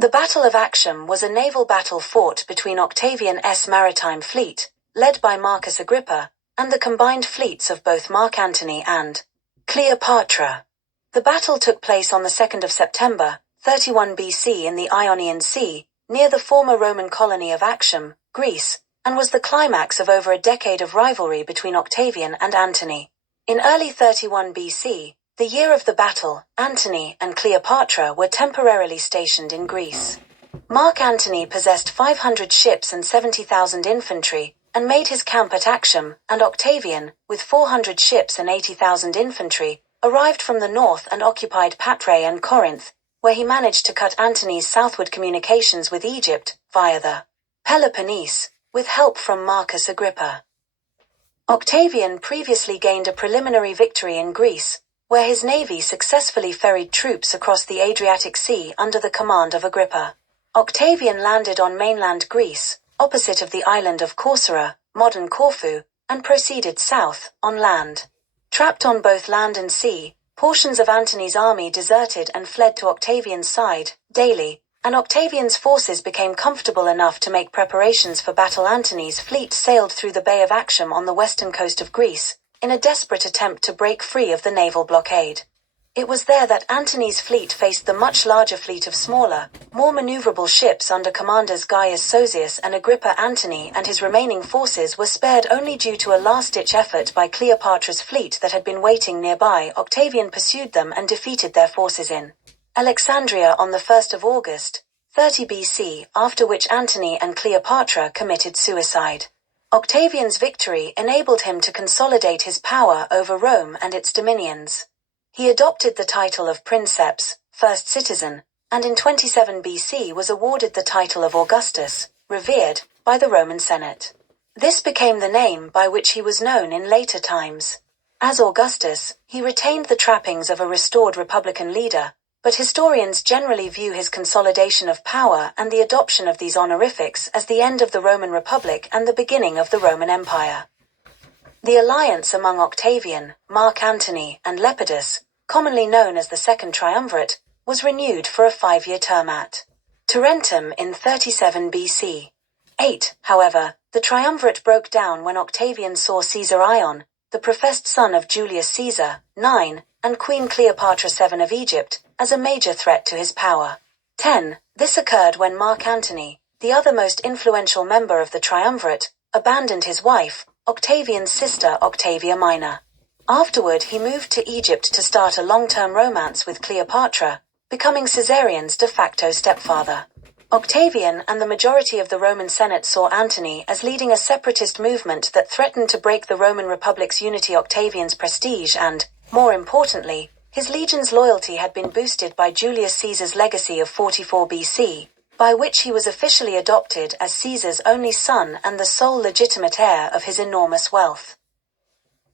The Battle of Actium was a naval battle fought between Octavian's maritime fleet, led by Marcus Agrippa, and the combined fleets of both Mark Antony and Cleopatra. The battle took place on the 2nd of September, 31 BC in the Ionian Sea, near the former Roman colony of Actium, Greece, and was the climax of over a decade of rivalry between Octavian and Antony. In early 31 BC, the year of the battle, Antony and Cleopatra were temporarily stationed in Greece. Mark Antony possessed 500 ships and 70,000 infantry, and made his camp at Actium, and Octavian, with 400 ships and 80,000 infantry, arrived from the north and occupied Patrae and Corinth, where he managed to cut Antony's southward communications with Egypt, via the Peloponnese, with help from Marcus Agrippa. Octavian previously gained a preliminary victory in Greece, where his navy successfully ferried troops across the Adriatic Sea under the command of Agrippa. Octavian landed on mainland Greece, opposite of the island of Corcyra, modern Corfu, and proceeded south, on land. Trapped on both land and sea, portions of Antony's army deserted and fled to Octavian's side, daily, and Octavian's forces became comfortable enough to make preparations for battle. Antony's fleet sailed through the Bay of Actium on the western coast of Greece, in a desperate attempt to break free of the naval blockade. It was there that Antony's fleet faced the much larger fleet of smaller, more maneuverable ships under commanders Gaius Sosius and Agrippa. Antony and his remaining forces were spared only due to a last-ditch effort by Cleopatra's fleet that had been waiting nearby. Octavian pursued them and defeated their forces in Alexandria on the 1st of August, 30 BC, after which Antony and Cleopatra committed suicide. Octavian's victory enabled him to consolidate his power over Rome and its dominions. He adopted the title of Princeps, first citizen, and in 27 BC was awarded the title of Augustus, revered, by the Roman Senate. This became the name by which he was known in later times. As Augustus, he retained the trappings of a restored republican leader, but historians generally view his consolidation of power and the adoption of these honorifics as the end of the Roman Republic and the beginning of the Roman Empire. The alliance among Octavian, Mark Antony, and Lepidus, commonly known as the Second Triumvirate, was renewed for a 5-year term at Tarentum in 37 BC. 8, however, the triumvirate broke down when Octavian saw Caesar Ion, the professed son of Julius Caesar, 9, and Queen Cleopatra 7 of Egypt, as a major threat to his power. 10. This occurred when Mark Antony, the other most influential member of the triumvirate, abandoned his wife, Octavian's sister Octavia Minor. Afterward he moved to Egypt to start a long-term romance with Cleopatra, becoming Caesarion's de facto stepfather. Octavian and the majority of the Roman Senate saw Antony as leading a separatist movement that threatened to break the Roman Republic's unity. Octavian's prestige and, more importantly, his legion's loyalty had been boosted by Julius Caesar's legacy of 44 BC, by which he was officially adopted as Caesar's only son and the sole legitimate heir of his enormous wealth.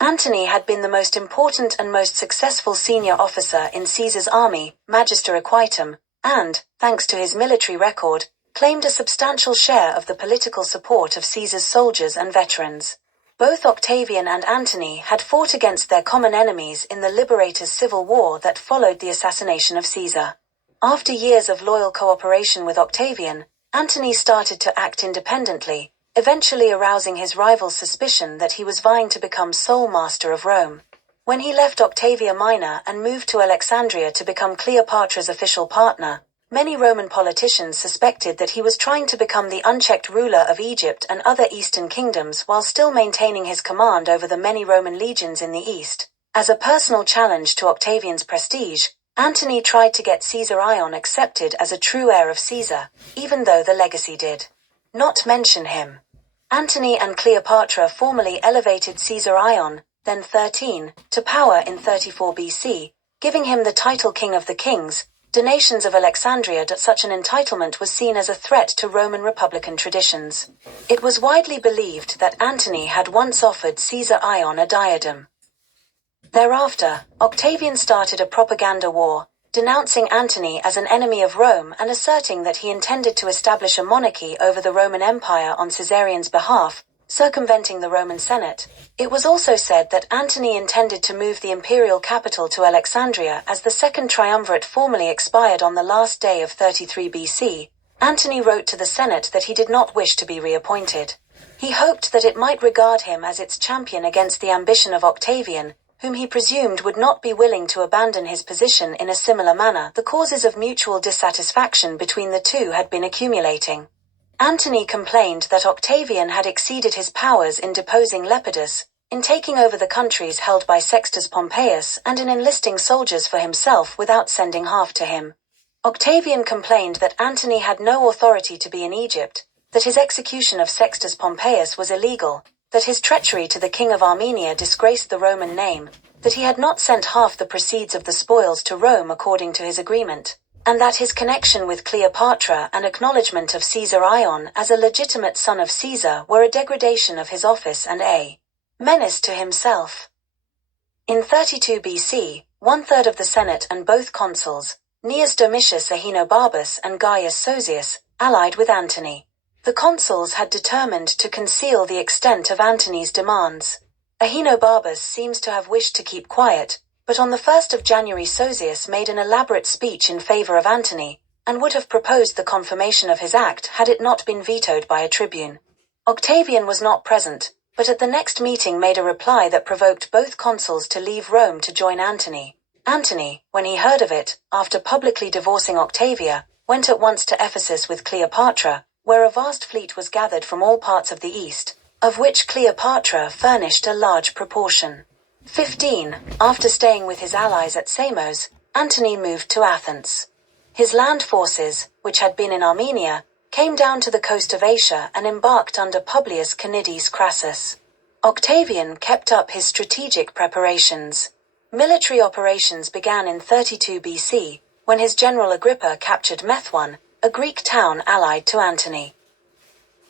Antony had been the most important and most successful senior officer in Caesar's army, Magister Equitum, and, thanks to his military record, claimed a substantial share of the political support of Caesar's soldiers and veterans. Both Octavian and Antony had fought against their common enemies in the Liberators' Civil War that followed the assassination of Caesar. After years of loyal cooperation with Octavian, Antony started to act independently, eventually arousing his rival's suspicion that he was vying to become sole master of Rome. When he left Octavia Minor and moved to Alexandria to become Cleopatra's official partner, many Roman politicians suspected that he was trying to become the unchecked ruler of Egypt and other eastern kingdoms while still maintaining his command over the many Roman legions in the east. As a personal challenge to Octavian's prestige, Antony tried to get Caesar Ion accepted as a true heir of Caesar, even though the legacy did not mention him. Antony and Cleopatra formally elevated Caesar Ion, then 13, to power in 34 BC, giving him the title King of the Kings, donations of Alexandria. Such an entitlement was seen as a threat to Roman republican traditions. It was widely believed that Antony had once offered Caesar Ion a diadem. Thereafter, Octavian started a propaganda war, denouncing Antony as an enemy of Rome and asserting that he intended to establish a monarchy over the Roman Empire on Caesarion's behalf, circumventing the Roman Senate. It was also said that Antony intended to move the imperial capital to Alexandria as the Second Triumvirate formally expired on the last day of 33 BC. Antony wrote to the Senate that he did not wish to be reappointed. He hoped that it might regard him as its champion against the ambition of Octavian, whom he presumed would not be willing to abandon his position in a similar manner. The causes of mutual dissatisfaction between the two had been accumulating. Antony complained that Octavian had exceeded his powers in deposing Lepidus, in taking over the countries held by Sextus Pompeius, and in enlisting soldiers for himself without sending half to him. Octavian complained that Antony had no authority to be in Egypt, that his execution of Sextus Pompeius was illegal, that his treachery to the king of Armenia disgraced the Roman name, that he had not sent half the proceeds of the spoils to Rome according to his agreement, and that his connection with Cleopatra and acknowledgement of Caesar Ion as a legitimate son of Caesar were a degradation of his office and a menace to himself. In 32 BC, 1/3 of the Senate and both consuls, Gnaeus Domitius Ahenobarbus and Gaius Sosius, allied with Antony. The consuls had determined to conceal the extent of Antony's demands. Ahenobarbus seems to have wished to keep quiet, but on the 1st of January Sosius made an elaborate speech in favor of Antony, and would have proposed the confirmation of his act had it not been vetoed by a tribune. Octavian was not present, but at the next meeting made a reply that provoked both consuls to leave Rome to join Antony. Antony, when he heard of it, after publicly divorcing Octavia, went at once to Ephesus with Cleopatra, where a vast fleet was gathered from all parts of the east, of which Cleopatra furnished a large proportion. 15. After staying with his allies at Samos, Antony moved to Athens. His land forces, which had been in Armenia, came down to the coast of Asia and embarked under Publius Canidius Crassus. Octavian kept up his strategic preparations. Military operations began in 32 BC, when his general Agrippa captured Methone, a Greek town allied to Antony.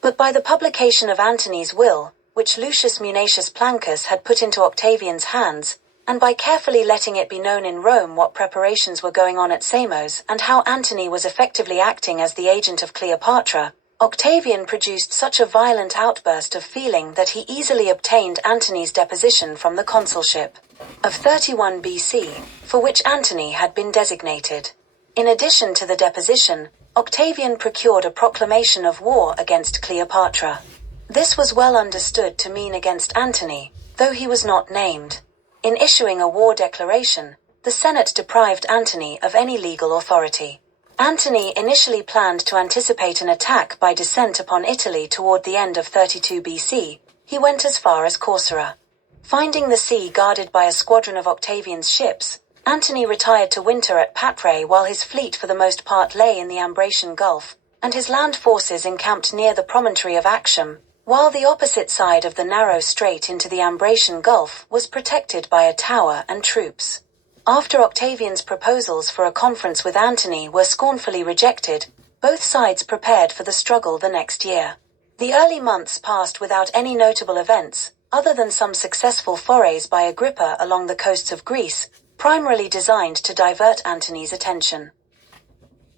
But by the publication of Antony's will, which Lucius Munatius Plancus had put into Octavian's hands, and by carefully letting it be known in Rome what preparations were going on at Samos and how Antony was effectively acting as the agent of Cleopatra, Octavian produced such a violent outburst of feeling that he easily obtained Antony's deposition from the consulship of 31 BC, for which Antony had been designated. In addition to the deposition, Octavian procured a proclamation of war against Cleopatra. This was well understood to mean against Antony, though he was not named. In issuing a war declaration, the Senate deprived Antony of any legal authority. Antony initially planned to anticipate an attack by descent upon Italy toward the end of 32 BC. He went as far as Corcyra. Finding the sea guarded by a squadron of Octavian's ships, Antony retired to winter at Patrae while his fleet for the most part lay in the Ambracian Gulf, and his land forces encamped near the promontory of Actium, while the opposite side of the narrow strait into the Ambracian Gulf was protected by a tower and troops. After Octavian's proposals for a conference with Antony were scornfully rejected, both sides prepared for the struggle the next year. The early months passed without any notable events, other than some successful forays by Agrippa along the coasts of Greece, primarily designed to divert Antony's attention.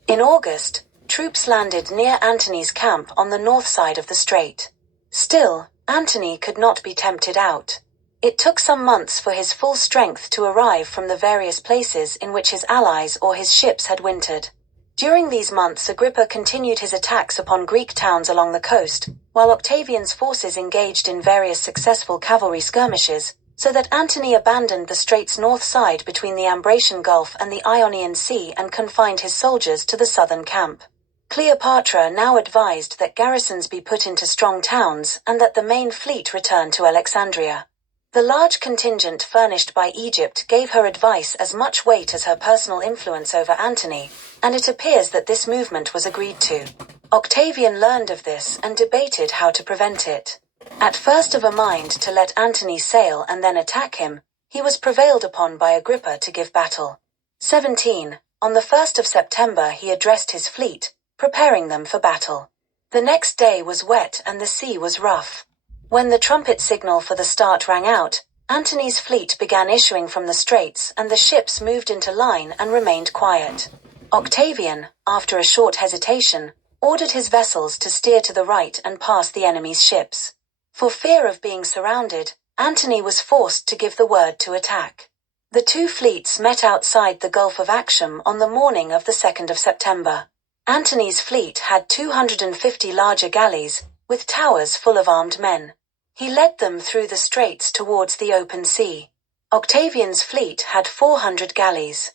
In August, troops landed near Antony's camp on the north side of the strait. Still, Antony could not be tempted out. It took some months for his full strength to arrive from the various places in which his allies or his ships had wintered. During these months Agrippa continued his attacks upon Greek towns along the coast, while Octavian's forces engaged in various successful cavalry skirmishes, so that Antony abandoned the strait's north side between the Ambracian Gulf and the Ionian Sea and confined his soldiers to the southern camp. Cleopatra now advised that garrisons be put into strong towns and that the main fleet return to Alexandria. The large contingent furnished by Egypt gave her advice as much weight as her personal influence over Antony, and it appears that this movement was agreed to. Octavian learned of this and debated how to prevent it. At first of a mind to let Antony sail and then attack him, he was prevailed upon by Agrippa to give battle. 17. On the 1st of September he addressed his fleet, preparing them for battle. The next day was wet and the sea was rough. When the trumpet signal for the start rang out, Antony's fleet began issuing from the straits and the ships moved into line and remained quiet. Octavian, after a short hesitation, ordered his vessels to steer to the right and pass the enemy's ships. For fear of being surrounded, Antony was forced to give the word to attack. The two fleets met outside the Gulf of Actium on the morning of the 2nd of September. Antony's fleet had 250 larger galleys, with towers full of armed men. He led them through the straits towards the open sea. Octavian's fleet had 400 galleys.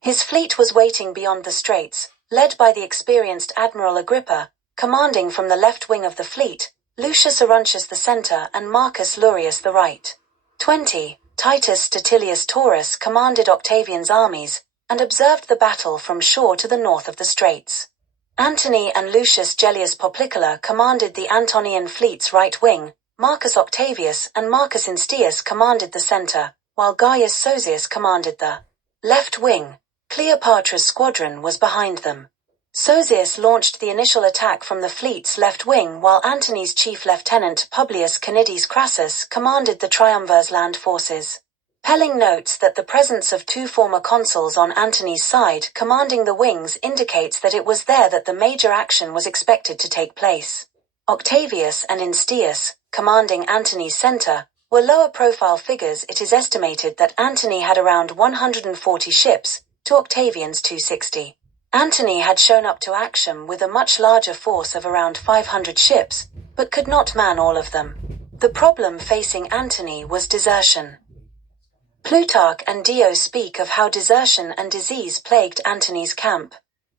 His fleet was waiting beyond the straits, led by the experienced Admiral Agrippa, commanding from the left wing of the fleet, Lucius Aruntius the center and Marcus Lurius the right. 20. Titus Statilius Taurus commanded Octavian's armies, and observed the battle from shore to the north of the straits. Antony and Lucius Gellius Poplicola commanded the Antonian fleet's right wing, Marcus Octavius and Marcus Instius commanded the center, while Gaius Sosius commanded the left wing. Cleopatra's squadron was behind them. Sosius launched the initial attack from the fleet's left wing while Antony's chief lieutenant Publius Canides Crassus commanded the triumvir's land forces. Pelling notes that the presence of two former consuls on Antony's side commanding the wings indicates that it was there that the major action was expected to take place. Octavius and Instius, commanding Antony's center, were lower-profile figures. It is estimated that Antony had around 140 ships, to Octavian's 260. Antony had shown up to Actium with a much larger force of around 500 ships, but could not man all of them. The problem facing Antony was desertion. Plutarch and Dio speak of how desertion and disease plagued Antony's camp.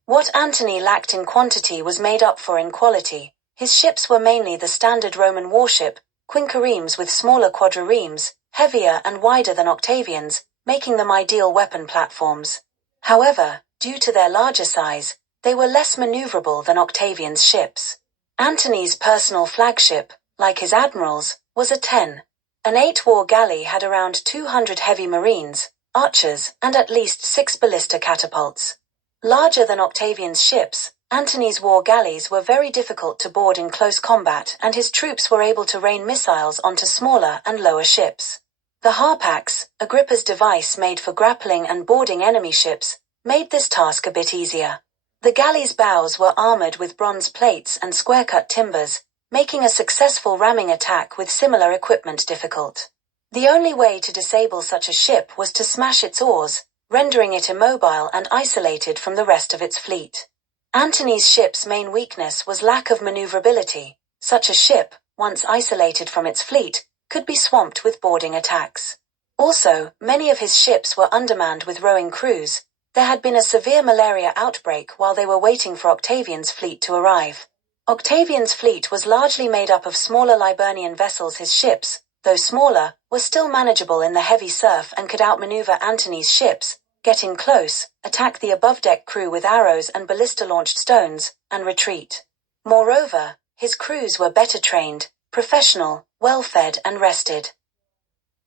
What Antony lacked in quantity was made up for in quality. His ships were mainly the standard Roman warship, quinqueremes with smaller quadriremes, heavier and wider than Octavian's, making them ideal weapon platforms. However, due to their larger size, they were less maneuverable than Octavian's ships. Antony's personal flagship, like his admirals, was a 10. An 8-war galley had around 200 heavy marines, archers, and at least 6 ballista catapults. Larger than Octavian's ships, Antony's war galleys were very difficult to board in close combat and his troops were able to rain missiles onto smaller and lower ships. The harpax, Agrippa's device made for grappling and boarding enemy ships, made this task a bit easier. The galley's bows were armored with bronze plates and square-cut timbers, making a successful ramming attack with similar equipment difficult. The only way to disable such a ship was to smash its oars, rendering it immobile and isolated from the rest of its fleet. Antony's ship's main weakness was lack of maneuverability. Such a ship, once isolated from its fleet, could be swamped with boarding attacks. Also, many of his ships were undermanned with rowing crews. There had been a severe malaria outbreak while they were waiting for Octavian's fleet to arrive. Octavian's fleet was largely made up of smaller Liburnian vessels. His ships, though smaller, were still manageable in the heavy surf and could outmaneuver Antony's ships, get in close, attack the above-deck crew with arrows and ballista-launched stones, and retreat. Moreover, his crews were better trained, professional, well-fed and rested.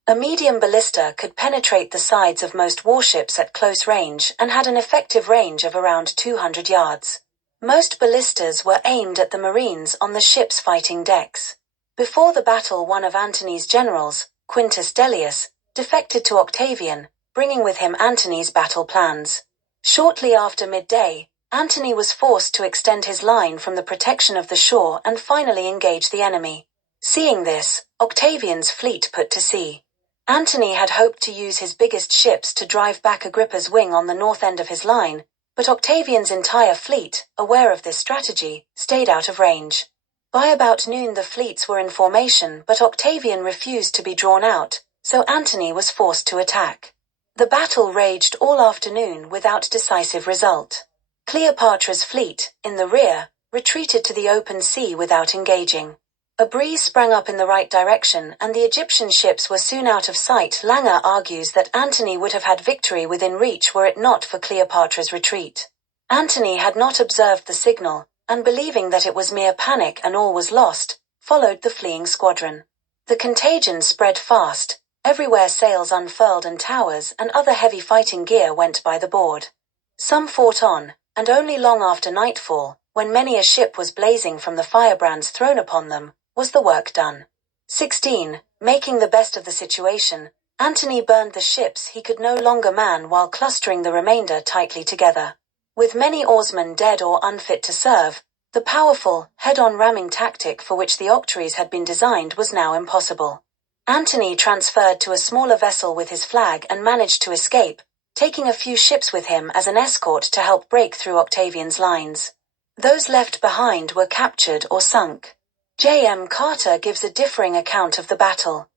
A medium ballista could penetrate the sides of most warships at close range and had an effective range of around 200 yards. Most ballistas were aimed at the marines on the ship's fighting decks. Before the battle, one of Antony's generals, Quintus Dellius, defected to Octavian, bringing with him Antony's battle plans. Shortly after midday, Antony was forced to extend his line from the protection of the shore and finally engage the enemy. Seeing this, Octavian's fleet put to sea. Antony had hoped to use his biggest ships to drive back Agrippa's wing on the north end of his line, but Octavian's entire fleet, aware of this strategy, stayed out of range. By about noon the fleets were in formation, but Octavian refused to be drawn out, so Antony was forced to attack. The battle raged all afternoon without decisive result. Cleopatra's fleet, in the rear, retreated to the open sea without engaging. A breeze sprang up in the right direction and the Egyptian ships were soon out of sight. Langer argues that Antony would have had victory within reach were it not for Cleopatra's retreat. Antony had not observed the signal, and believing that it was mere panic and all was lost, followed the fleeing squadron. The contagion spread fast, everywhere sails unfurled and towers and other heavy fighting gear went by the board. Some fought on, and only long after nightfall, when many a ship was blazing from the firebrands thrown upon them, was the work done. 16. Making the best of the situation, Antony burned the ships he could no longer man while clustering the remainder tightly together. With many oarsmen dead or unfit to serve, The powerful, head-on ramming tactic for which the octaries had been designed was now impossible. Antony transferred to a smaller vessel with his flag and managed to escape, taking a few ships with him as an escort to help break through Octavian's lines. Those left behind were captured or sunk. J.M. Carter gives a differing account of the battle.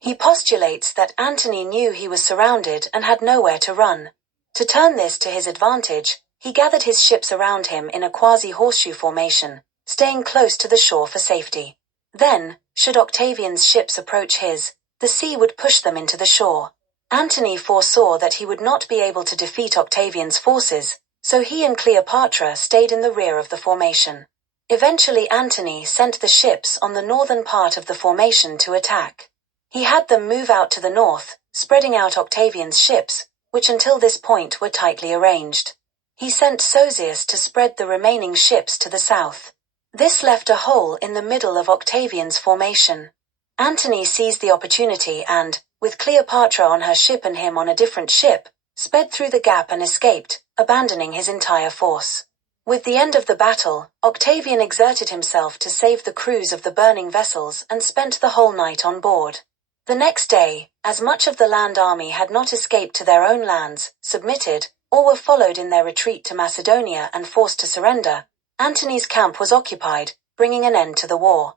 He postulates that Antony knew he was surrounded and had nowhere to run. To turn this to his advantage, he gathered his ships around him in a quasi-horseshoe formation, staying close to the shore for safety. Then, should Octavian's ships approach his, the sea would push them into the shore. Antony foresaw that he would not be able to defeat Octavian's forces, so he and Cleopatra stayed in the rear of the formation. Eventually Antony sent the ships on the northern part of the formation to attack. He had them move out to the north, spreading out Octavian's ships, which until this point were tightly arranged. He sent Sosius to spread the remaining ships to the south. This left a hole in the middle of Octavian's formation. Antony seized the opportunity and, with Cleopatra on her ship and him on a different ship, sped through the gap and escaped, abandoning his entire force. With the end of the battle, Octavian exerted himself to save the crews of the burning vessels and spent the whole night on board. The next day, as much of the land army had not escaped to their own lands, submitted, or were followed in their retreat to Macedonia and forced to surrender, Antony's camp was occupied, bringing an end to the war.